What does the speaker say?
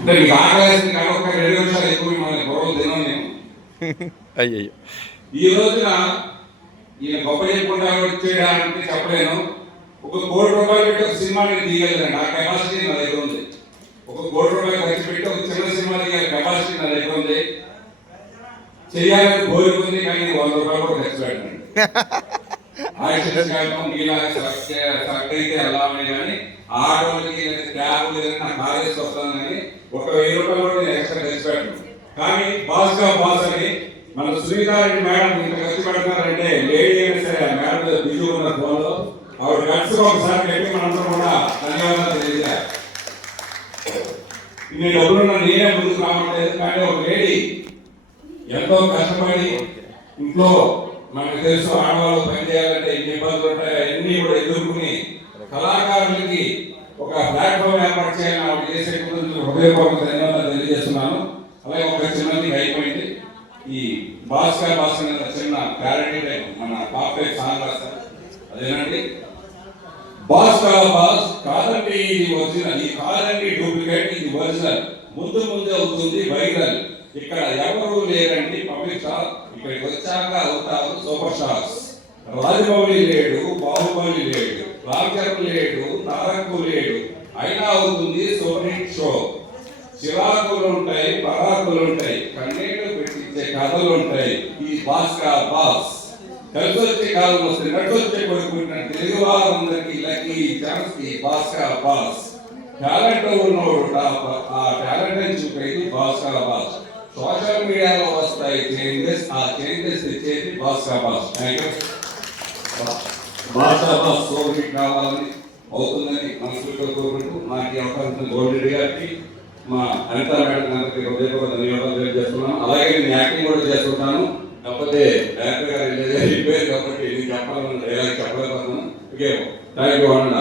అంటే మీకు ఆకలేసింది కానీ ఒక 2 నిమిషాలు ఎక్కువ మన గొడవలు తిన్నాం నేను. అయ్యయ్యో. ఈ రోజున ఈయన గొప్ప చెప్పుకుంటా వచ్చేయడానికి చెప్పలేను. ₹1 కోటి పెట్టి ఒక సినిమా నేను తీయగలండి. ఆ కెపాసిటీ నా దగ్గర ఉంది. ₹1 కోటి ఖర్చు పెట్టి ఒక చిన్న సినిమా తీయాలి కెపాసిటీ నా దగ్గర ఉంది. చేయాలని కోరుకుంది కానీ ₹100 కూడా ఖర్చు పెట్టండి. అలా ఉన్నాయి కానీ ఆటోలకి క్యాబ్లు నా కాలేజ్ వస్తాను కానీ ఒక ₹1000 కూడా నేను ఎక్స్ట్రా ఖర్చు పెట్టను. కానీ బాస్ అని మన సునీతారెడ్డి మేడం ఇంత ఖర్చు పెడుతున్నారంటే లేడీ అయినా సరే ఆ మేడం మీద బిజీ ఉన్న ఫోన్లో ఆవిడ ఖర్చు ఒకసారి పెట్టి మనందరం కూడా ధన్యవాదాలు తెలియజేయాలి. ఇన్ని డబ్బులున్న నేనే ముందుకు రావట్లేదు కానీ ఒక లేడీ ఎంతో కష్టపడి ఇంట్లో మనకు తెలుసు ఆడవాళ్ళు పనిచేయాలంటే ఎన్ని ఇబ్బందులు ఉంటాయో అన్ని కూడా ఎదుర్కొని కళాకారులకి ఒక ప్లాట్ఫామ్ ఏర్పాటు చేయాలని ఆవిడ చేసే హృదయపూర్వక ధన్యవాదాలు తెలియజేస్తున్నాను. అలాగే ఒక చిన్నది అయిపోయింది. ఈ బాస్ అనే చిన్న క్లారిటీ టైప్ మన పాప్ టైప్ సాంగ్ రాస్తారు అదేనండి. బాస్ కాదండి ఇది ఒరిజినల్, ఈ కాదండి డూప్లికేట్, ఇది ఒరిజినల్, ముందు అవుతుంది వైరల్, ఇక్కడ ఎవరు లేరండి పబ్లిక్ స్టార్, ఇక్కడికి వచ్చాక అవుతారు సూపర్ స్టార్స్. రాజమౌళి లేడు, బాహుబలి లేడు, రామ్ చరణ్ లేడు, తారక్ లేడు, అయినా అవుతుంది సూపర్ హిట్ షో. చిరాకులు ఉంటాయి, పరాకులు ఉంటాయి, కన్నీళ్లు పెట్టించే కథలు ఉంటాయి. ఈ బాస్ కలిసి వచ్చే కాలం వస్తే నటు వచ్చే కొడుకుంటున్న తెలుగు వారందరికీ లక్కీ ఛాన్స్ ఈ బాస్ టాలెంట్ ఉన్నోడు టాప్, ఆ టాలెంట్ చూపేది బాస్. సోషల్ మీడియాలో వస్తాయి చేంజెస్, ఆ చేంజెస్ తెచ్చేది బాస్. సోషల్ కావాలని అవుతుందని మనసులో కోరుకుంటూ నాకు ఈ అవకాశం గోల్డెడ్ గారికి మా అనిత మేడం గారికి హృదయపూర్వక ధన్యవాదాలు తెలియజేస్తున్నాను. అలాగే నేను యాక్టింగ్ కూడా చేస్తుంటాను. కాకపోతే డైరెక్టర్ గారు రిపేర్ కాబట్టి నేను చెప్పాలని డైలాగ్ చెప్పలేకపోతున్నాను. ఓకే, థ్యాంక్ యూ అన్న.